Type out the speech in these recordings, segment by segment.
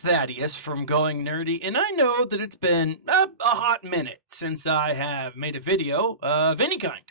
Thaddeus from Going Nerdy, and I know that it's been a hot minute since I have made a video of any kind.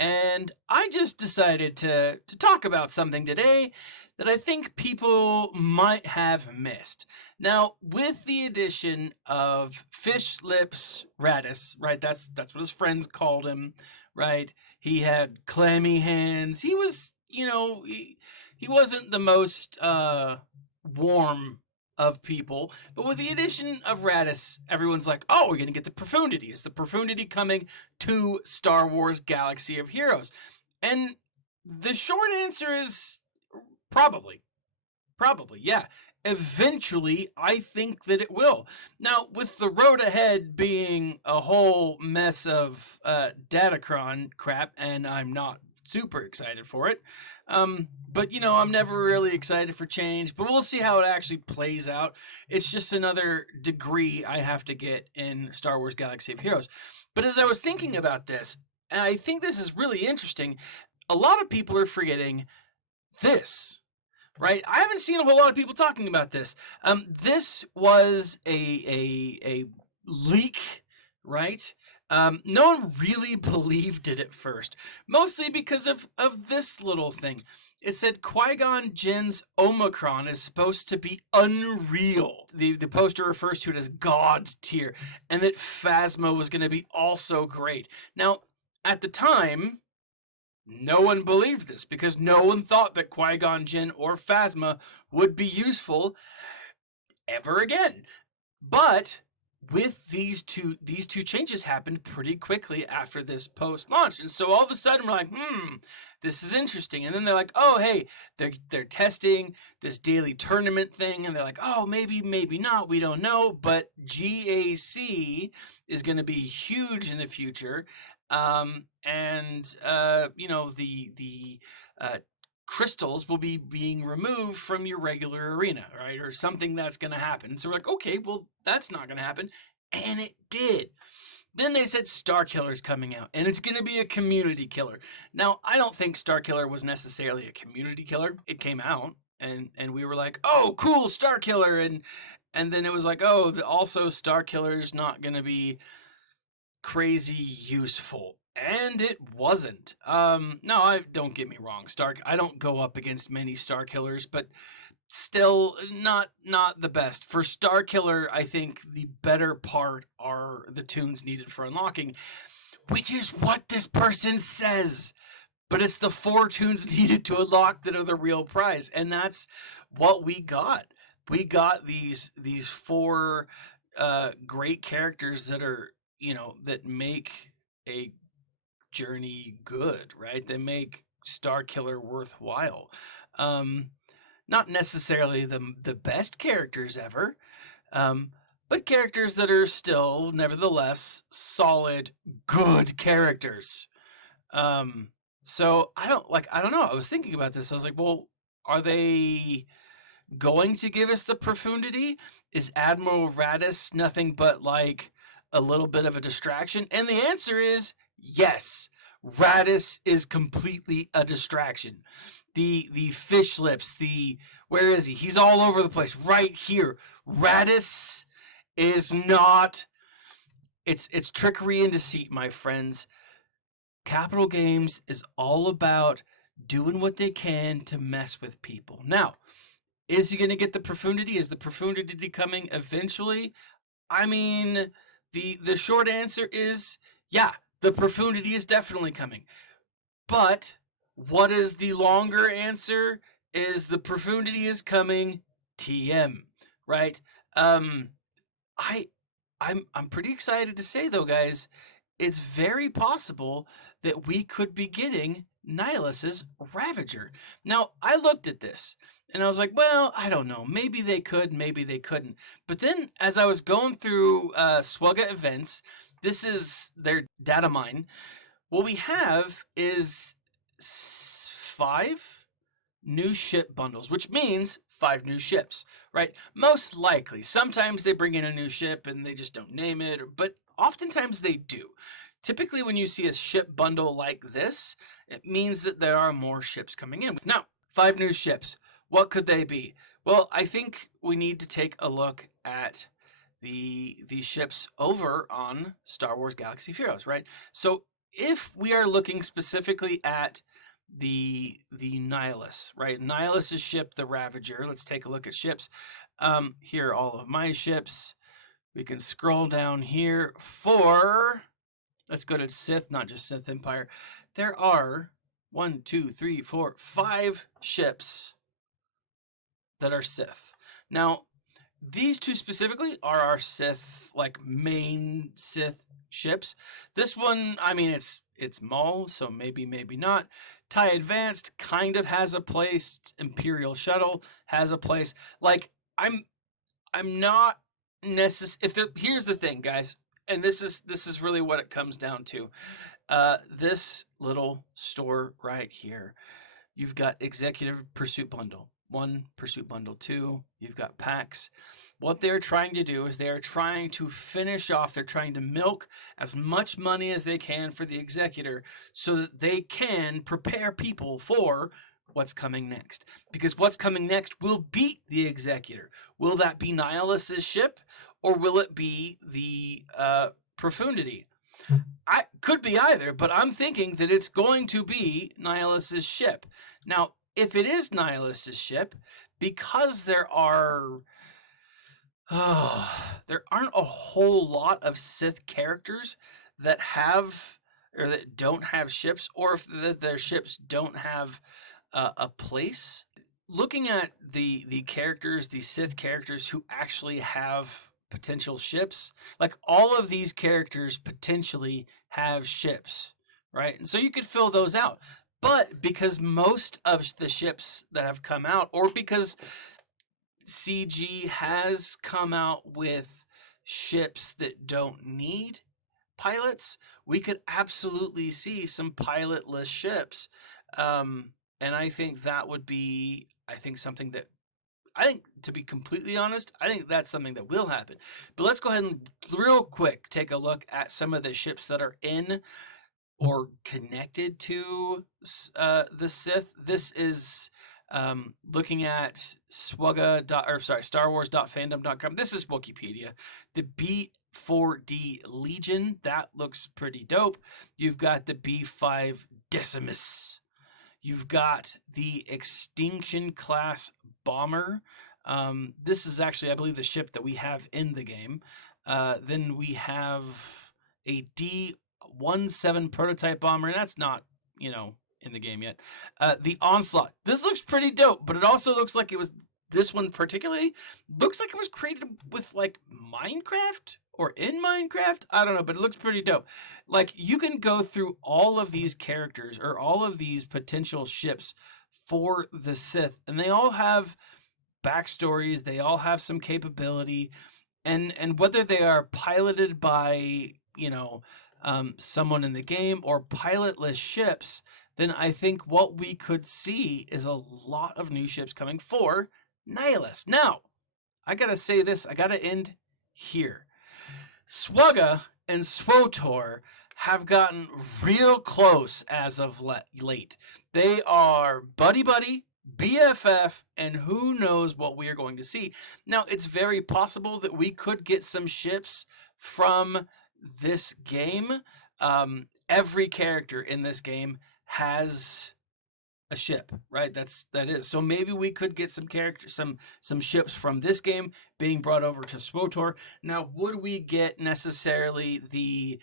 And I just decided to talk about something today that I think people might have missed. Now, with the addition of Fish Lips Raddus, right? That's what his friends called him, right? He had clammy hands. He was, he wasn't the most warm of people, but with the addition of Raddus, everyone's like, oh, we're gonna get the Profundity. Is the Profundity coming to Star Wars Galaxy of Heroes? And the short answer is probably, yeah. Eventually, I think that it will. Now, with the road ahead being a whole mess of Datacron crap, and I'm not super excited for it. But I'm never really excited for change, but we'll see how it actually plays out. It's just another degree I have to get in Star Wars Galaxy of Heroes. But as I was thinking about this, and I think this is really interesting, a lot of people are forgetting this, right? I haven't seen a whole lot of people talking about this. This was a leak, right? No one really believed it at first, mostly because of this little thing. It said Qui-Gon Jinn's Omicron is supposed to be unreal. The poster refers to it as God tier, and that Phasma was going to be also great. Now, at the time, no one believed this because no one thought that Qui-Gon Jinn or Phasma would be useful ever again. But with these two changes happened pretty quickly after this post launched, and so all of a sudden we're like, this is interesting. And then they're like, oh, hey, they're testing this daily tournament thing, and they're like, oh, maybe not, we don't know, but GAC is going to be huge in the future, the crystals will be being removed from your regular arena, right? Or something that's going to happen. So we're like, okay, well, that's not going to happen. And it did. Then they said Starkiller's coming out, and it's going to be a community killer. Now, I don't think Starkiller was necessarily a community killer. It came out, and we were like, oh, cool, Starkiller. And then it was like, oh, also Starkiller's not going to be crazy useful. And it wasn't. No, don't get me wrong. I don't go up against many Starkillers, but still not the best. For Starkiller, I think the better part are the tunes needed for unlocking, which is what this person says. But it's the 4 tunes needed to unlock that are the real prize, and that's what we got. We got these 4 great characters that are, that make a journey good, right? They make Starkiller worthwhile. Not necessarily the best characters ever, but characters that are still nevertheless solid, good characters. So I don't know. I was thinking about this. I was like, well, are they going to give us the Profundity? Is Admiral Raddus nothing but like a little bit of a distraction? And the answer is yes. Raddus is completely a distraction. The fish lips, where is he? He's all over the place right here. Raddus is not, it's trickery and deceit, my friends. Capital Games is all about doing what they can to mess with people. Now, is he going to get the Profundity? Is the Profundity coming eventually? I mean, the short answer is, yeah, the Profundity is definitely coming. But what is the longer answer? Is the Profundity is coming TM, right? I'm pretty excited to say though, guys, it's very possible that we could be getting Nihilus's Ravager. Now, I looked at this and I was like, well, I don't know. Maybe they could, maybe they couldn't. But then as I was going through SWGOH events, this is their data mine. What we have is 5 new ship bundles, which means 5 new ships, right? Most likely. Sometimes they bring in a new ship and they just don't name it, but oftentimes they do. Typically, when you see a ship bundle like this, it means that there are more ships coming in. Now, 5 new ships. What could they be? Well, I think we need to take a look at the ships over on Star Wars Galaxy of Heroes, right? So if we are looking specifically at the Nihilus, right? Nihilus's ship, the Ravager. Let's take a look at ships. Here are all of my ships. We can scroll down here for, let's go to Sith, not just Sith Empire. There are 1, 2, 3, 4, 5 ships that are Sith. Now, these two specifically are our Sith, like main Sith ships. This one, I mean, it's Maul, so maybe not. TIE Advanced kind of has a place. Imperial Shuttle has a place. Like, I'm not necessarily. Here's the thing, guys, and this is really what it comes down to. This little store right here, you've got Executive Pursuit Bundle 1, Pursuit Bundle 2, you've got packs. What they're trying to do is they are trying to finish off, they're trying to milk as much money as they can for the Executor so that they can prepare people for what's coming next. Because what's coming next will beat the Executor. Will that be Nihilus's ship, or will it be the Profundity? I could be either, but I'm thinking that it's going to be Nihilus's ship. Now, if it is Nihilus's ship, because there aren't a whole lot of Sith characters that have or that don't have ships, or if their ships don't have a place. Looking at the characters, the Sith characters who actually have potential ships, like all of these characters potentially have ships, right? And so you could fill those out. But because most of the ships that have come out, or because CG has come out with ships that don't need pilots, we could absolutely see some pilotless ships. And I think that would be, something that, to be completely honest, I think that's something that will happen. But let's go ahead and real quick take a look at some of the ships that are in or connected to the Sith. This is looking at StarWars.fandom.com. This is Wikipedia. The B4D Legion, that looks pretty dope. You've got the B5 Decimus. You've got the Extinction class bomber. This is actually, I believe, the ship that we have in the game. Then we have a D-17 prototype bomber, and that's not, in the game yet. The Onslaught. This looks pretty dope, but it also looks like this one particularly looks like it was created with like Minecraft or in Minecraft. I don't know, but it looks pretty dope. Like, you can go through all of these characters or all of these potential ships for the Sith, and they all have backstories. They all have some capability, and whether they are piloted by, someone in the game or pilotless ships, then I think what we could see is a lot of new ships coming for Nihilus. Now, I gotta say this, I gotta end here. SWGOH and SWTOR have gotten real close as of late. They are buddy-buddy, BFF, and who knows what we are going to see. Now, it's very possible that we could get some ships from this game. Every character in this game has a ship, right? That is. So maybe we could get some characters, some ships from this game being brought over to SWTOR. Now, would we get necessarily the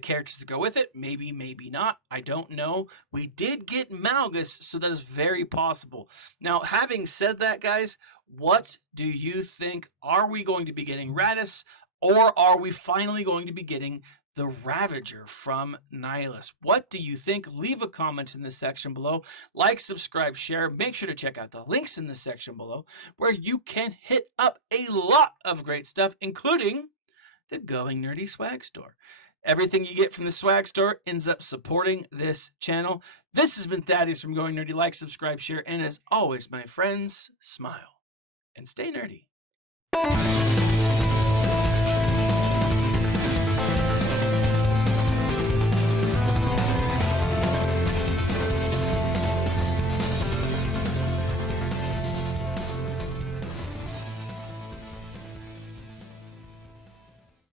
characters to go with it? Maybe, maybe not. I don't know. We did get Malgus, so that is very possible. Now, having said that, guys, what do you think? Are we going to be getting Raddus, or are we finally going to be getting the Ravager from Nihilus? What do you think? Leave a comment in the section below. Like, subscribe, share. Make sure to check out the links in the section below where you can hit up a lot of great stuff, including the Going Nerdy swag store. Everything you get from the swag store ends up supporting this channel. This has been Thaddeus from Going Nerdy. Like, subscribe, share, and as always, my friends, smile and stay nerdy.